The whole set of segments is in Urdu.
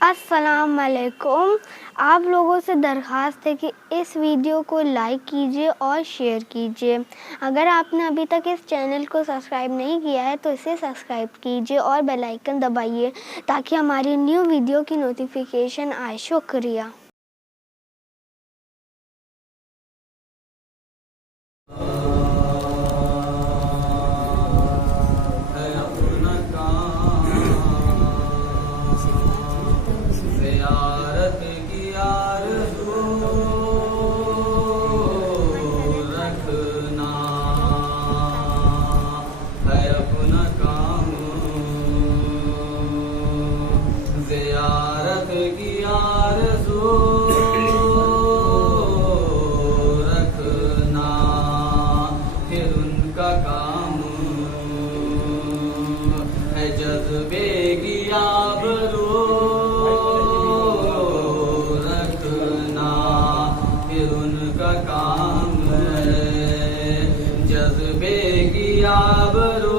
السلام علیکم. آپ لوگوں سے درخواست ہے کہ اس ویڈیو کو لائک کیجیے اور شیئر کیجیے. اگر آپ نے ابھی تک اس چینل کو سبسکرائب نہیں کیا ہے تو اسے سبسکرائب کیجیے اور بیل آئیکن دبائیے تاکہ ہماری نیو ویڈیو کی نوٹیفیکیشن آئے. شکریہ. زیارت کی آرزو رکھنا پھر ان کا کام ہے. جذبے کی آبرو رکھنا پھر ان کا کام ہے. جذبے کی آبرو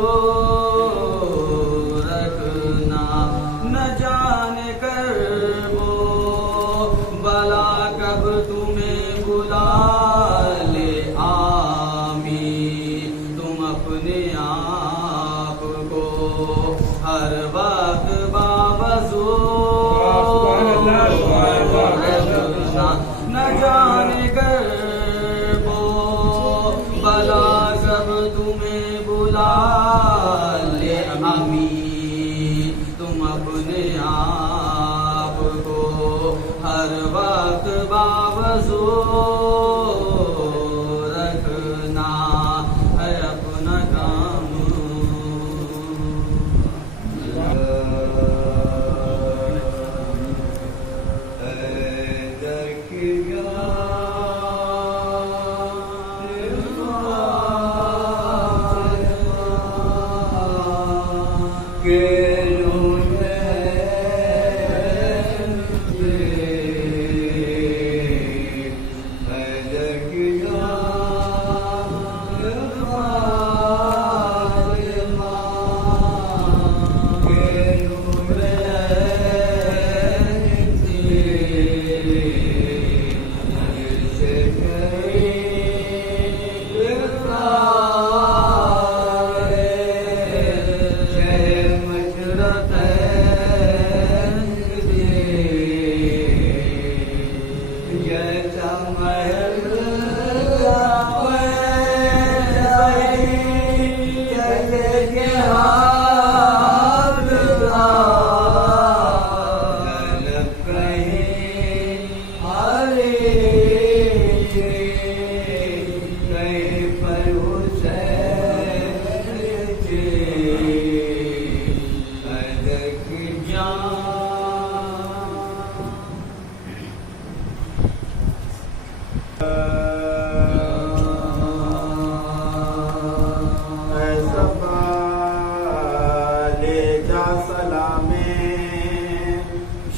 تمہیں بلا لے آمی. تم اپنے آپ کو ہر وقت باوضو رکھنا. نہ جانے کب وہ بلا کب تمہیں بلا لے آمی. تم اپنے آپ کو ہر وقت باوضو رکھنا ہے اپنا کام.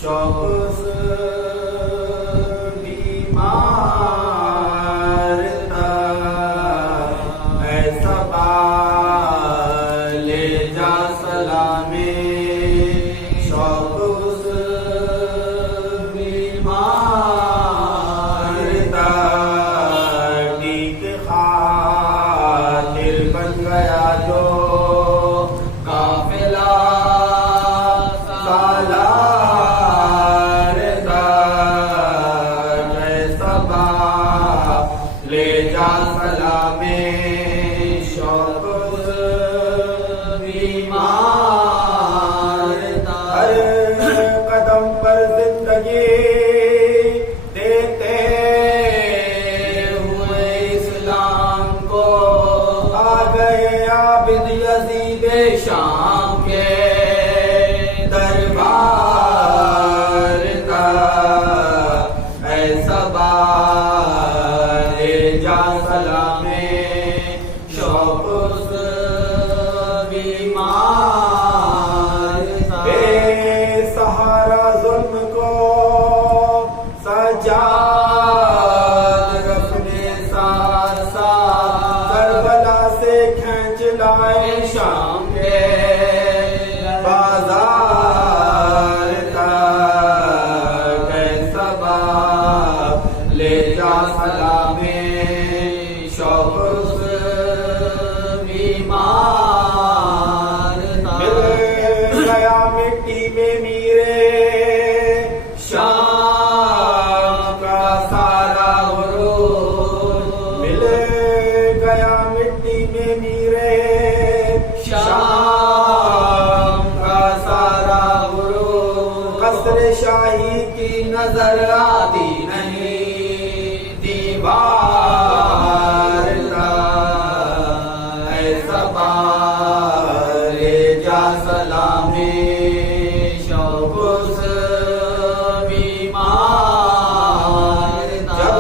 شوق بیمار تھا ایسا لے جا سلامے. شوق بیمار تھا ٹھیک خاطر بن گیا جو قافلہ سالار تھا. قصر شاہی کی نظر آتی نہیں دیوار تھا اے سوار جا سلامی شوق اس بیمار تھا جب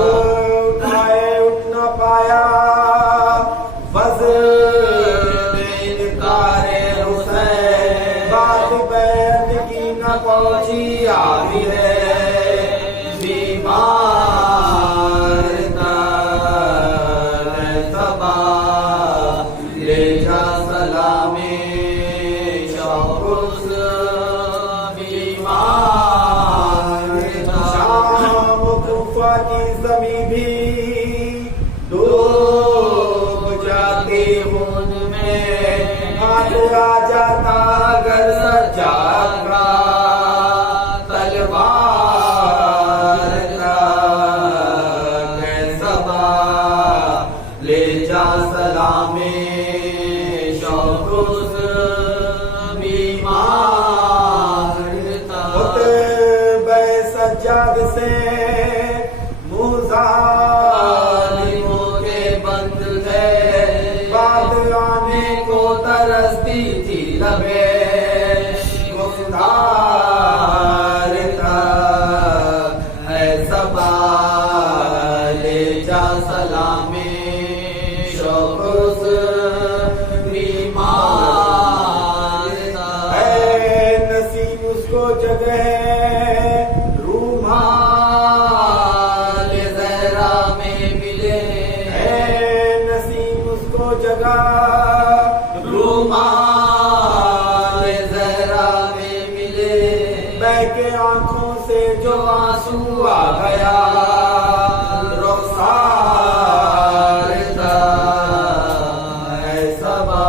اٹھائے اٹھ نہ پایا وزر پہنچی آگی ہے بیمار تھا صبا لے جا سلامی شوق اس بیمار تھا شام کوفہ کی زمین بھی ڈوب جاتی خون میں ہاتھ آ جاتا اگر سجاد کا لے جا سلامی شوق اس بیمار تھا خطبہ سجاد سے منہ ظالموں کے بند ہے بعد آنے کو ترستی تھی لبے گفتار تھا اے صبا لے جا سلامی شوق اس بیمار تھا اے نصیب اس کو جگہ رومال زہرا میں ملے اے نصیب اس کو جگہ رومال زہرا میں ملے بہ کے آنکھوں سے جو آنسو آ گیا رخسار تھا اے صبا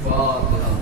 فاتحہ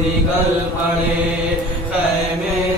نکل پڑے خیمے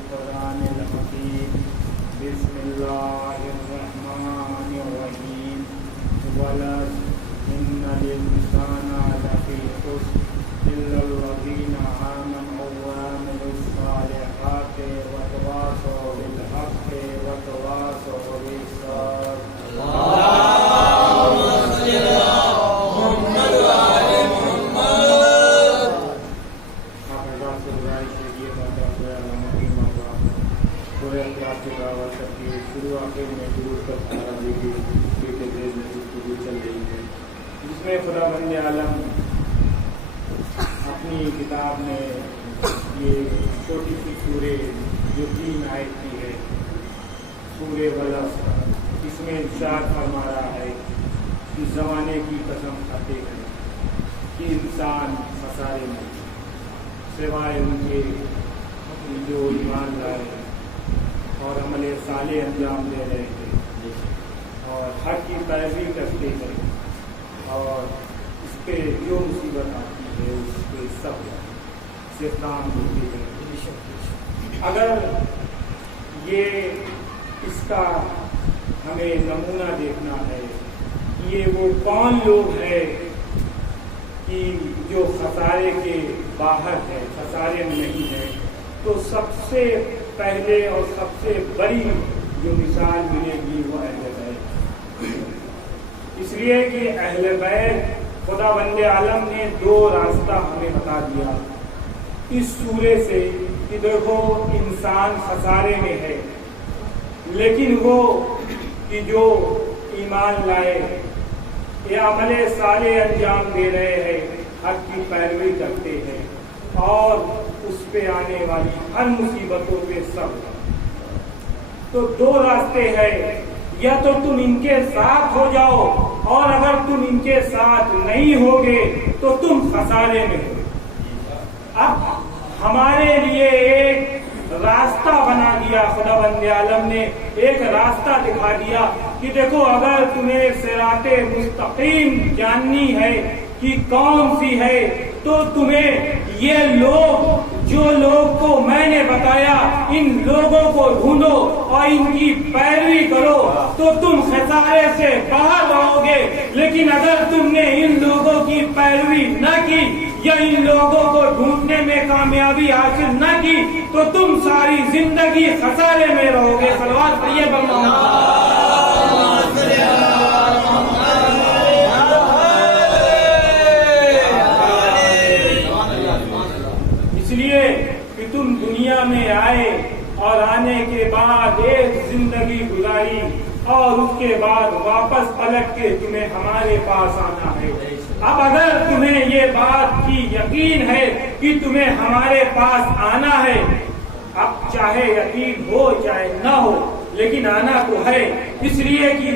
والقرآن الحكيم بسم الله الرحمن الرحيم والعصر إن الإنسان لفي خسر إلا الذين آمنوا وعملوا الصالحات وتواصوا بالحق وتواصوا بالصبر. جس میں خداوند عالم اپنی کتاب میں یہ چھوٹی سی سورہ جو 3 آیت کی ہے، سورہ والعصر، اس میں ارشاد فرما رہا ہے کہ زمانے کی قسم کھاتے ہیں کہ انسان خسارے میں سوائے ان کے جو ایمان لائے اور عمل صالح انجام دے رہے ہیں اور حق کی پیروی کرتے ہیں اور اس پہ جو مصیبت آتی ہے اس پہ سب سے کام ہوتے ہیں. اگر یہ اس کا ہمیں نمونہ دیکھنا ہے یہ وہ کون لوگ ہیں کہ جو خسارے کے باہر ہے، خسارے میں نہیں ہے، تو سب سے پہلے اور سب سے بڑی جو مثال ملے گی وہ اہل بیت. اس لیے کہ اہل بیت خداوند عالم نے 2 راستہ ہمیں بتا دیا اس سورے سے کہ دیکھو انسان خسارے میں ہے، لیکن وہ کہ جو ایمان لائے یا عمل صالح انجام دے رہے ہیں، حق کی پیروی کرتے ہیں اور اس پہ آنے والی ہر مصیبتوں پہ صبر. تو 2 راستے ہیں، یا تو تم ان کے ساتھ ہو جاؤ اور اگر تم ان کے ساتھ نہیں ہوگے تو تم خسارے میں ہو. اب ہمارے لیے ایک راستہ بنا دیا خداوند عالم نے، ایک راستہ دکھا دیا کہ دیکھو اگر تمہیں صراط مستقیم جاننی ہے کہ کون سی ہے تو تمہیں یہ لوگ جو لوگ کو میں نے بتایا ان لوگوں کو ڈھونڈو اور ان کی پیروی کرو تو تم خسارے سے باہر رہو گے. لیکن اگر تم نے ان لوگوں کی پیروی نہ کی یا ان لوگوں کو ڈھونڈنے میں کامیابی حاصل نہ کی تو تم ساری زندگی خسارے میں رہو گے. صلوات پڑھیے کہ تم دنیا میں آئے اور آنے کے بعد ایک زندگی گزاری اور اس کے بعد واپس پلٹ کے تمہیں ہمارے پاس آنا ہے. اب اگر تمہیں یہ بات کی یقین ہے کہ تمہیں ہمارے پاس آنا ہے، اب چاہے یقین ہو چاہے نہ ہو لیکن آنا تو ہے. اس لیے کہ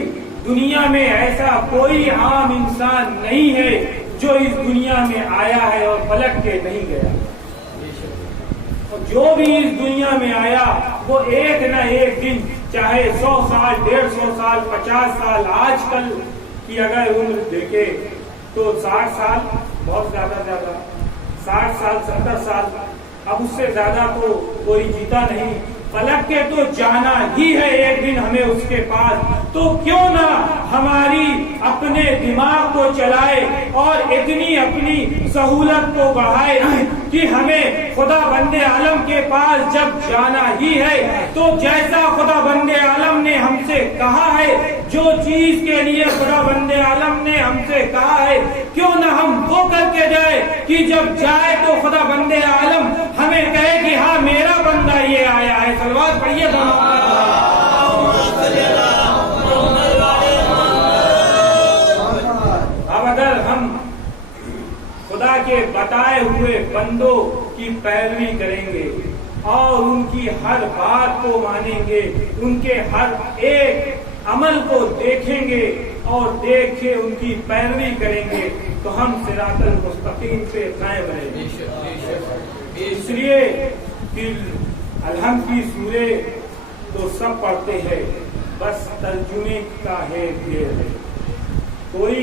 دنیا میں ایسا کوئی عام انسان نہیں ہے جو اس دنیا میں آیا ہے اور پلٹ کے نہیں گیا. جو بھی اس دنیا میں آیا وہ ایک نہ ایک دن، چاہے 100 سال 150 سال 50 سال، آج کل کی اگر عمر دیکھے تو 60 سال بہت زیادہ 60 سال 70 سال، اب اس سے زیادہ تو کوئی جیتا نہیں. پلٹ کے تو جانا ہی ہے ایک دن ہمیں اس کے پاس. تو کیوں نہ ہماری اپنے دماغ کو چلائے اور اتنی اپنی سہولت کو بڑھائے کہ ہمیں خدا بند عالم کے پاس جب جانا ہی ہے تو جیسا خدا بند عالم نے ہم سے کہا ہے، جو چیز کے لیے خدا بند عالم نے ہم سے کہا ہے، کیوں نہ ہم وہ کر کے جائے کہ جب جائے تو خدا بند عالم ہمیں کہے کہ ہاں میرا بندہ یہ آیا ہے. صلوات پڑھیے. اب اگر ہم خدا کے بتائے ہوئے بندوں کی پیروی کریں گے اور ان کی ہر بات کو مانیں گے، ان کے ہر ایک عمل کو دیکھیں گے اور دیکھ کے ان کی پیروی کریں گے تو ہم صراط المستقیم پہ قائم رہیں گے. اس لیے الحمد کی سورے تو سب پڑھتے ہیں، بس ترجمے کا ہے دیر ہے. کوئی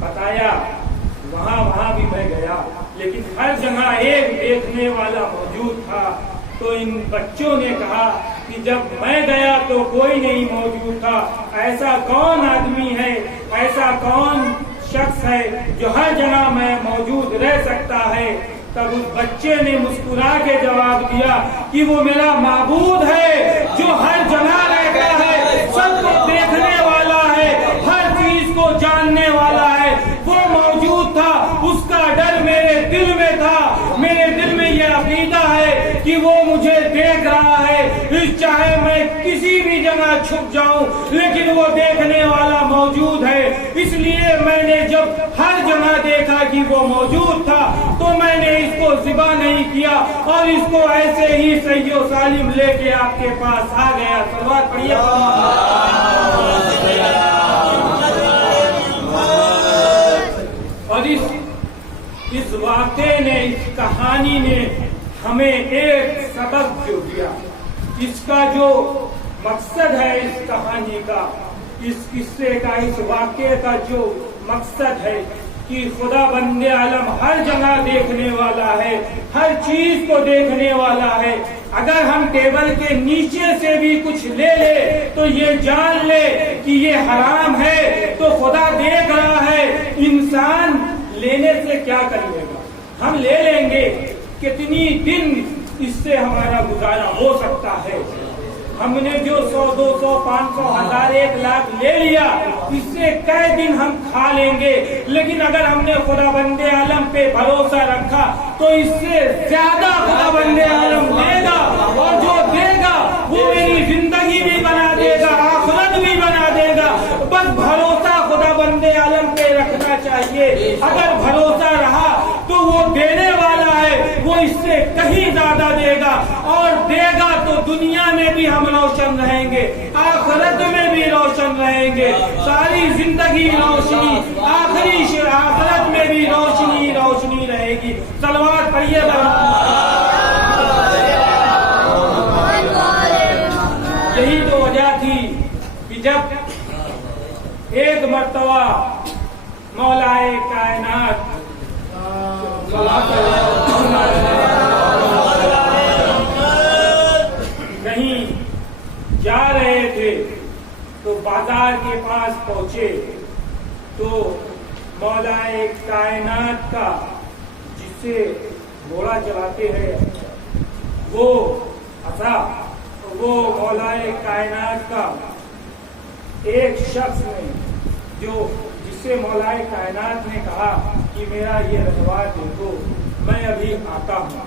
بتایا وہاں بھی میں گیا، لیکن ہر جگہ ایک دیکھنے والا موجود تھا۔ تو ان بچوں نے کہا کہ جب میں گیا تو کوئی نہیں موجود تھا، ایسا کون آدمی ہے، ایسا کون شخص ہے جو ہر جگہ میں موجود رہ سکتا ہے؟ تب اس بچے نے مسکرا کے جواب دیا کہ وہ میرا معبود ہے جو ہر جگہ رہتا ہے، سب کو دیکھنے والا ہے، ہر چیز کو جاننے والا ہے، وہ موجود تھا، اس کا ڈر میرے دل میں تھا، میرے دل میں یہ عقیدہ ہے کہ وہ مجھے دیکھ رہا ہے، چاہے میں کسی بھی جگہ چھپ جاؤں لیکن وہ دیکھنے والا موجود ہے۔ اس لیے میں نے جب ہر جگہ دیکھا کہ وہ موجود تھا تو میں نے اس کو ذبح نہیں کیا اور اس کو ایسے ہی صحیح و سالم لے کے آپ کے پاس آ گیا۔ صلوات پڑھیے۔ اور اس واقعے نے، اس کہانی نے ہمیں ایک سبق جو دیا، اس کا جو مقصد ہے اس کہانی کا، اس قصے کا، اس واقعے کا جو مقصد ہے کہ خدا بند عالم ہر جگہ دیکھنے والا ہے، ہر چیز کو دیکھنے والا ہے۔ اگر ہم ٹیبل کے نیچے سے بھی کچھ لے لے تو یہ جان لے کہ یہ حرام ہے، تو خدا دیکھ رہا ہے۔ انسان لینے سے کیا کر لے گا؟ ہم لے لیں گے، کتنی دن اس سے ہمارا گزارا ہو سکتا ہے؟ ہم نے جو 100 200 500 1000 1 لاکھ لے لیا، اس سے کئی دن ہم کھا لیں گے، لیکن اگر ہم نے خدا بند عالم پہ بھروسہ رکھا تو اس سے زیادہ خدا بند عالم دے گا، اور جو دے گا وہ میری زندگی بھی بنا دے گا، آخرت بھی بنا دے گا۔ بس بھروسہ خدا بند عالم پہ رکھنا چاہیے۔ اگر بھروسہ رہا تو وہ دینے والا ہے، وہ اس سے کہیں زیادہ دے گا، اور دے گا تو دنیا میں بھی ہم روشن رہیں گے، آخرت میں بھی روشن رہیں گے، ساری زندگی روشنی، آخرت میں بھی روشنی روشنی رہے گی۔ صلوات پڑھیے۔ یہی تو وجہ تھی کہ جب ایک مرتبہ مولا کائنات کہیں جا رہے تھے تو بازار کے پاس پہنچے تو مولا کائنات کا، جس سے گھوڑا چلاتے ہیں، وہ مولا کائنات کا ایک شخص نے، جس سے مولا کائنات نے کہا کہ میرا یہ رہوار دیکھو، میں ابھی آتا ہوں۔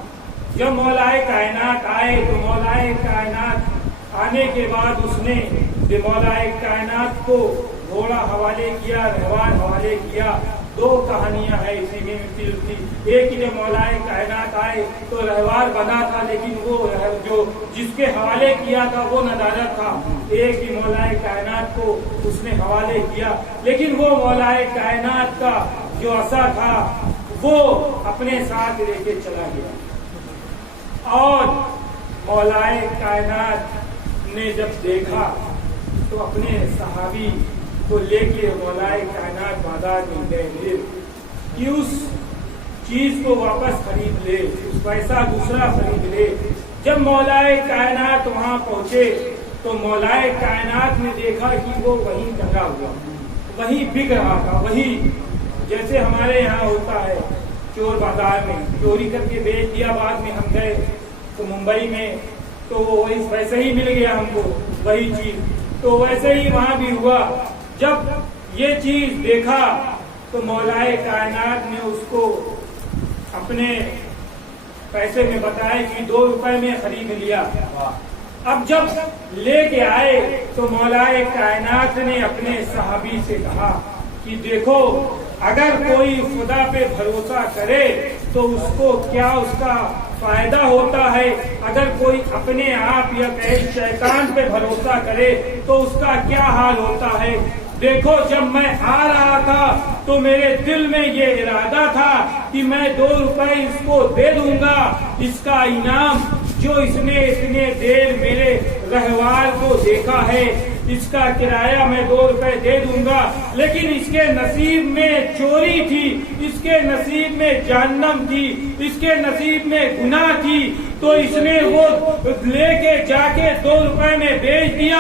جب مولا کائنات آئے تو مولا کائنات آنے کے بعد اس نے مولا کائنات کو گھوڑا حوالے کیا، رہوار حوالے کیا۔ دو کہانیاں ہیں اسی میں ملتی۔ ایک جب مولا کائنات آئے تو رہوار بنا تھا، لیکن وہ جو جس کے حوالے کیا تھا وہ ندارت تھا۔ ایک ہی مولا کائنات کو اس نے حوالے کیا، لیکن وہ مولا کائنات کا جو عصا تھا وہ اپنے ساتھ لے کے چلا گیا۔ اور مولا کائنات نے جب دیکھا تو اپنے صحابی کو لے کے مولا کائنات بازار میں گئے کہ اس چیز کو واپس خرید لے، اس پیسہ دوسرا خرید لے۔ جب مولا کائنات وہاں پہنچے تو مولا کائنات نے دیکھا کہ وہ وہیں ٹنگا ہوا، وہیں بک رہا تھا، وہی جیسے ہمارے یہاں ہوتا ہے، چور بازار میں چوری کر کے بیچ دیا، بعد میں ہم گئے تو ممبئی میں تو وہ ویسے ہی مل گیا ہم کو وہی چیز، تو ویسے ہی وہاں بھی ہوا۔ جب یہ چیز دیکھا تو مولا کائنات نے اس کو اپنے پیسے میں بتایا کہ 2 روپے میں خرید لیا۔ اب جب لے کے آئے تو مولا کائنات نے اپنے صحابی سے کہا کہ دیکھو، اگر کوئی خدا پہ بھروسہ کرے تو اس کو کیا اس کا فائدہ ہوتا ہے، اگر کوئی اپنے آپ یا شیطان پہ بھروسہ کرے تو اس کا کیا حال ہوتا ہے۔ دیکھو، جب میں آ رہا تھا تو میرے دل میں یہ ارادہ تھا کہ میں 2 روپے اس کو دے دوں گا، اس کا انعام جو اس نے اتنے دیر میرے رہوار کو دیکھا ہے، اس کا کرایہ میں 2 روپے دے دوں گا، لیکن اس کے نصیب میں چوری تھی، اس کے نصیب میں جہنم تھی، اس کے نصیب میں گناہ تھی، تو اس نے وہ لے کے جا کے 2 روپے میں بیچ دیا،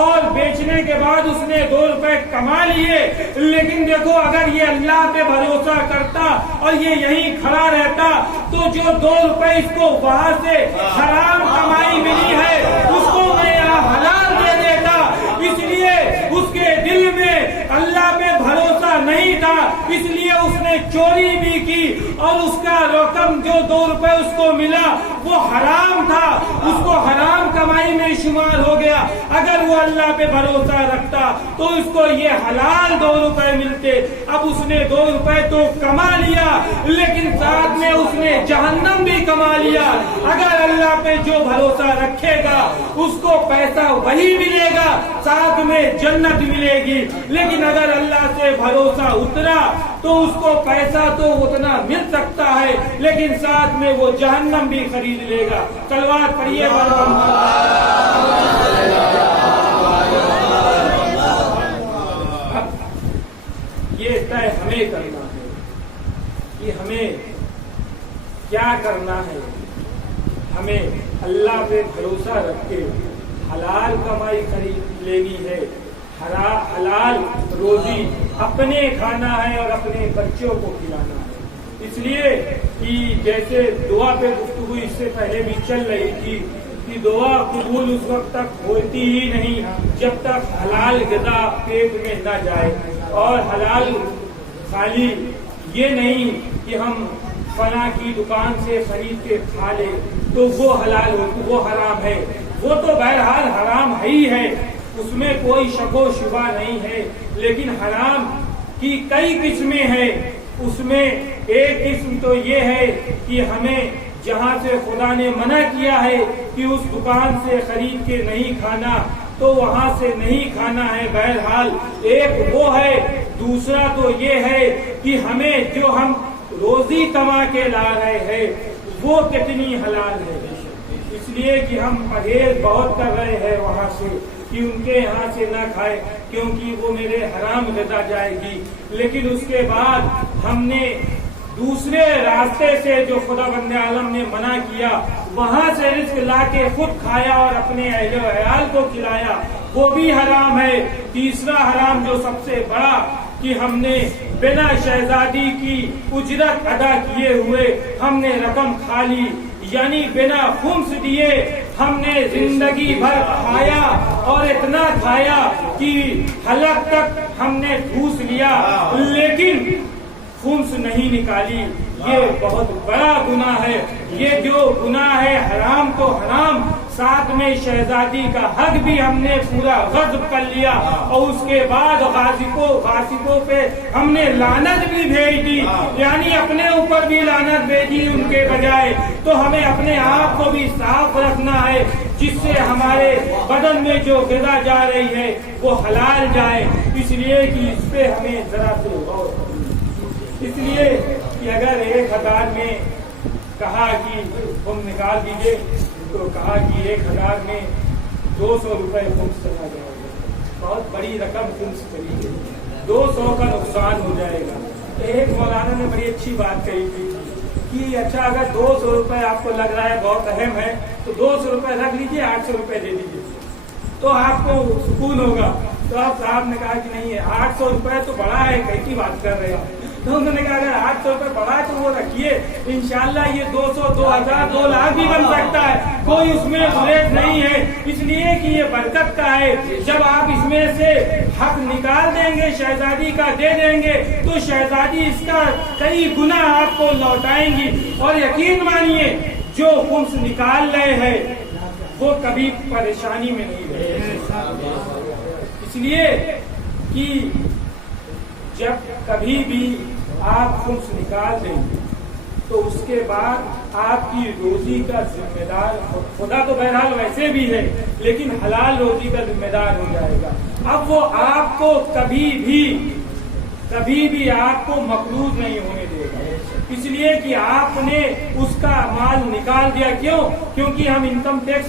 اور بیچنے کے بعد اس نے 2 روپے کما لیے۔ لیکن دیکھو اگر یہ اللہ پہ بھروسہ کرتا اور یہ یہیں کھڑا رہتا تو جو 2 روپے اس کو وہاں سے حرام کمائی ملی ہے اس کو میں یہاں حلال دے دیتا۔ اس لیے اس کے دل میں اللہ پہ بھروسہ نہیں تھا، اس لیے اس نے چوری بھی کی، اور اس کا رقم جو 2 روپے اس کو ملا وہ حرام تھا، اس کو حرام کمائی میں شمار ہو گیا۔ اگر وہ اللہ پہ بھروسہ رکھتا تو اس کو یہ حلال 2 روپے ملتے۔ اب اس نے 2 روپے تو کما لیا، لیکن ساتھ میں اس نے جہنم بھی کما لیا۔ اگر اللہ پہ جو بھروسہ رکھے گا اس کو پیسہ وہی ملے گا، ساتھ میں جنت ملے گی، لیکن اگر اللہ سے بھروسہ اترا تو اس کو پیسہ تو اتنا مل سکتا ہے، لیکن ساتھ میں وہ جہنم بھی خرید لے گا۔ صلوات پڑھیے۔ یہ طے ہمیں کرنا ہے کہ ہمیں کیا کرنا ہے۔ ہمیں اللہ پہ بھروسہ رکھ کے حلال کمائی خرید لینی ہے، حلال روزی اپنے کھانا ہے اور اپنے بچوں کو کھلانا ہے۔ اس لیے کہ جیسے دعا پہ گفتگو اس سے پہلے بھی چل رہی تھی کہ دعا قبول اس وقت تک ہوتی ہی نہیں جب تک حلال غذا پیٹ میں نہ جائے، اور حلال خالی یہ نہیں کہ ہم فلاں کی دکان سے خرید کے کھا لے تو وہ حلال ہو، وہ حرام ہے، وہ تو بہرحال حرام ہی ہے، اس میں کوئی شک و شبہ نہیں ہے، لیکن حرام کی کئی قسمیں ہیں۔ اس میں ایک قسم تو یہ ہے کہ ہمیں جہاں سے خدا نے منع کیا ہے کہ اس دکان سے خرید کے نہیں کھانا تو وہاں سے نہیں کھانا ہے، بہرحال ایک وہ ہے۔ دوسرا تو یہ ہے کہ ہمیں جو ہم روزی کما کے لا رہے ہیں وہ کتنی حلال ہے، اس لیے کہ ہم پرہیز بہت کر رہے ہیں وہاں سے کہ ان کے یہاں سے نہ کھائے کیونکہ وہ میرے حرام غذا جائے گی، لیکن اس کے بعد ہم نے دوسرے راستے سے جو خدا بند عالم نے منع کیا وہاں سے رزق لا کے خود کھایا اور اپنے اہل و عیال کو کھلایا، وہ بھی حرام ہے۔ تیسرا حرام جو سب سے بڑا کہ ہم نے بنا شہزادی کی اجرت ادا کیے ہوئے ہم نے رقم کھا لی، یعنی بنا خمس دیے ہم نے زندگی بھر کھایا اور اتنا کھایا کہ حلق تک ہم نے ٹھوس لیا لیکن خمس نہیں نکالی، یہ بہت بڑا گناہ ہے۔ یہ جو گناہ ہے حرام تو حرام، ساتھ میں شہزادی کا حق بھی ہم نے پورا غصب کر لیا، اور اس کے بعد غاصبوں پہ ہم نے لعنت بھی بھیج دی، یعنی اپنے اوپر بھی لعنت بھیجی ان کے بجائے۔ تو ہمیں اپنے آپ کو بھی صاف رکھنا ہے جس سے ہمارے بدن میں جو غذا جا رہی ہے وہ حلال جائے، اس لیے کہ اس پہ ہمیں ذرا سے غور کرنا۔ اس لیے کہ اگر 1000 میں کہا کہ تم نکال دیجئے تو کہا کہ 1000 میں 200 روپے خمس چلا جائے گا، بہت بڑی رقم خمس چلی گئی، 200 کا نقصان ہو جائے گا۔ ایک مولانا نے بڑی اچھی بات کہی تھی کہ اچھا اگر 200 روپے آپ کو لگ رہا ہے بہت اہم ہے تو 200 روپے رکھ لیجئے، 800 روپے دے دیجئے تو آپ کو سکون ہوگا۔ تو آپ صاحب نے کہا کہ نہیں ہے 800 روپے تو بڑا ہے، کیسی بات کر رہے ہیں؟ تو انہوں نے کہا اگر 800 روپے بڑا ہے تو وہ رکھیے، انشاءاللہ یہ 200 2000 2 لاکھ بھی بن سکتا ہے، کوئی اس میں گریز نہیں ہے، اس لیے کہ یہ برکت کا ہے۔ جب آپ اس میں سے حق نکال دیں گے، شہزادی کا دے دیں گے تو شہزادی اس کا کئی گنا آپ کو لوٹائیں گی، اور یقین مانیے جو خمس نکال رہے ہیں وہ کبھی پریشانی میں نہیں رہے، اس لیے کہ جب کبھی بھی آپ خمس نکال دیں گے تو اس کے بعد آپ کی روزی کا ذمہ دار خدا تو بہرحال ویسے بھی ہے لیکن حلال روزی کا ذمہ دار ہو جائے گا۔ اب وہ آپ کو کبھی بھی آپ کو مقروض نہیں ہونے دے گا، اس لیے کہ آپ نے اس کا مال نکال دیا۔ کیوں؟ کیونکہ ہم انکم ٹیکس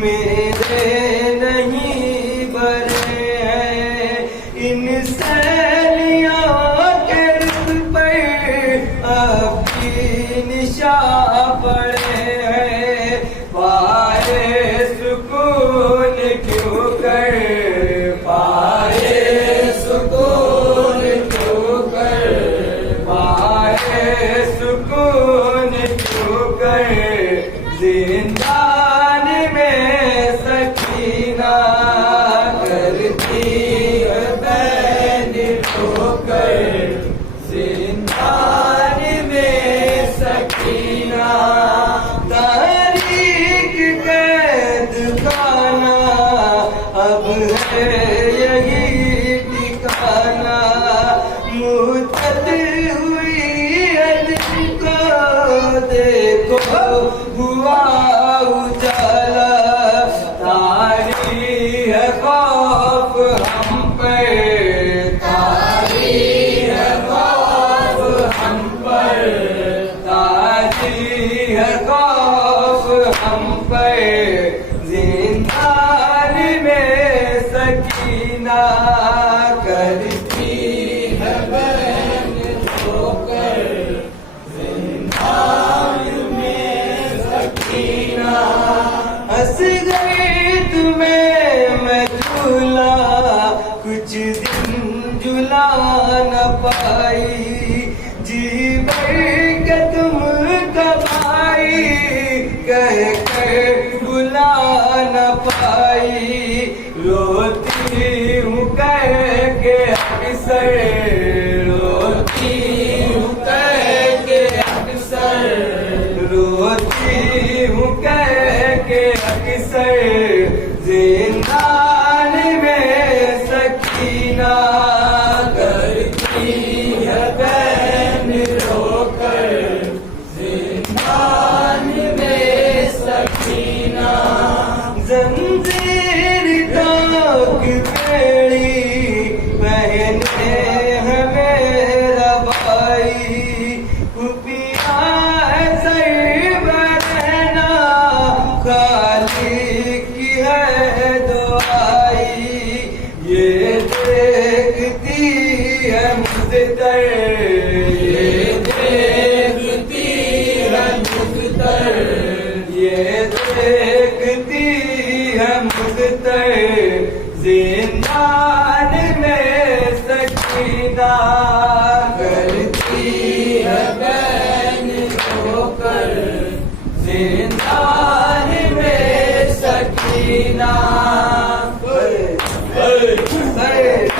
میرے نہیں بھرے ہیں ان سیلیاں کے رخ پر اب کی نشان پڑے ہیں پائے سکون کیوں کر پائے سکون کیوں کر پائے سکون کیوں کر زندان میں سکینہ کرتی ہے بین ٹھوکر زندان میں سکینہ تاریخ قید خانہ اب ہے یہی ٹھکانہ مدت ہوئی ہے دن کو دیکھو ہوا اجالا تاری ہے خوف ہم پہ تاری ہے خوف ہم پر تاری ہے خوف ہم پہ زندان میں سکینہ کرتی ہے بین ٹھوکر زندان میں سکینہ ہنس گئی تمہیں میں جھولا کچھ دن جھلا نہ پائی جی بھر کے تم کمائی کہہ کر بلا نہ پائی روتی ہوں کہہ کے اکثر روتی ہوں کہہ کے اکثر روتی ہوں کہہ کے اکثر